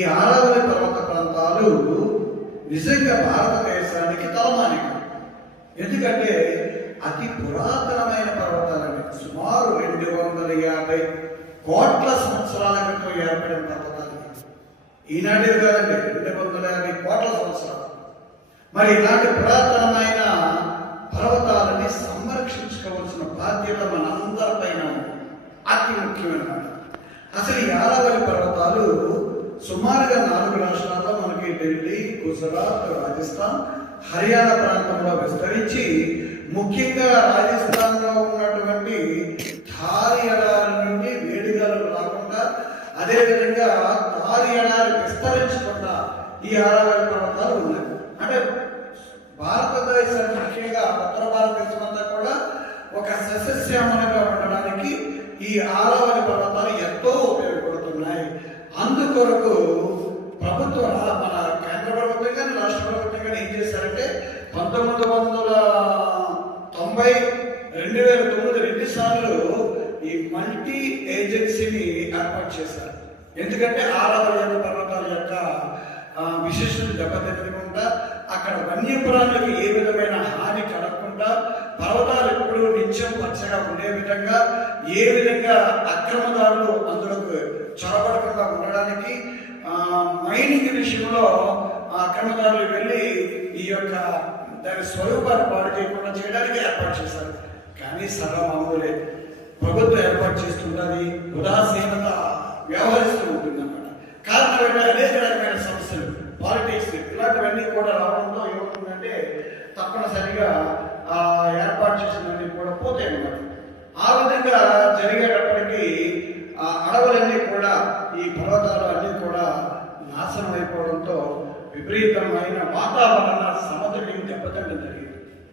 ఈ ఆరావళి పర్వత ప్రాంతాలు నిజంగా భారతదేశానికి తలమానిక. ఎందుకంటే అతి పురాతనమైన పర్వతాలని, సుమారు 250 కోట్ల సంవత్సరాల క్రితం ఏర్పడిన పర్వతాలు. ఈనాడే కాదండి, 250 కోట్ల సంవత్సరాలు. మరి ఇలాంటి పురాతనమైన పర్వతాలని సంరక్షించుకోవాల్సిన బాధ్యత మనందరిపైన అతి ముఖ్యమైన. అసలు ఈ ఆరావళి పర్వతాలు సుమారుగా 4 రాష్ట్రాల్లో మనకి ఢిల్లీ, గుజరాత్, రాజస్థాన్, హర్యానా ప్రాంతంలో విస్తరించి, ముఖ్యంగా రాజస్థాన్లో ఉన్నటువంటి థార్ ఎడారి నుండి వేడిగాలు రాకుండా, అదేవిధంగా థార్ ఎడారి విస్తరించకుండా ఈ ఆరావళి పర్వతాలు ఉన్నాయి. అంటే భారతదేశం, ముఖ్యంగా ఉత్తర భారతదేశం అంతా కూడా ఒక సస్యశ్యామలంగా ఉండడానికి ఈ ఆరావళి పర్వతాలు ఎంతో ఉపయోగపడుతున్నాయి. అందుకొరకు ప్రభుత్వం, మన కేంద్ర ప్రభుత్వం కానీ రాష్ట్ర ప్రభుత్వం కానీ ఏం చేశారంటే 1990, 2009 2 సార్లు ఈ మల్టీ ఏజెన్సీని ఏర్పాటు చేశారు. ఎందుకంటే ఆరావళి పర్వతాల యొక్క విశిష్టత దెబ్బతినకుండా, అక్కడ వన్యప్రాణులకు ఏ విధమైన హాని కలగకుండా, పర్వతాలు ఎప్పుడు నిత్యం పచ్చగా ఉండే విధంగా, ఏ విధంగా అక్రమదారులు అందులోకి చొరబడకుండా ఉండడానికి, మైనింగ్ విషయంలో అక్రమదారులు వెళ్ళి ఈ యొక్క దాని స్వరూపాన్ని పాడు చేయకుండా చేయడానికి ఏర్పాటు చేశారు. కానీ సర్వమామూలే ప్రభుత్వం ఏర్పాటు చేస్తుంటుంది, ఉదాసీనత వ్యవహరిస్తూ ఉంటుంది అన్నమాట. కారణం ఏంటంటే అనేక రకమైన సమస్యలు, పాలిటిక్స్ ఇలాంటివన్నీ కూడా రావడంతో ఏమవుతుందంటే తప్పనిసరిగా ఏర్పాటు చేసినవన్నీ కూడా పోతాయి అన్నమాట. ఆ విధంగా జరిగేటప్పటికీ ఆ అడవులన్నీ కూడా, ఈ పర్వతాలు అన్నీ కూడా నాశనం అయిపోవడంతో విపరీతమైన వాతావరణ సమతుల్యం దెబ్బతింటుంది.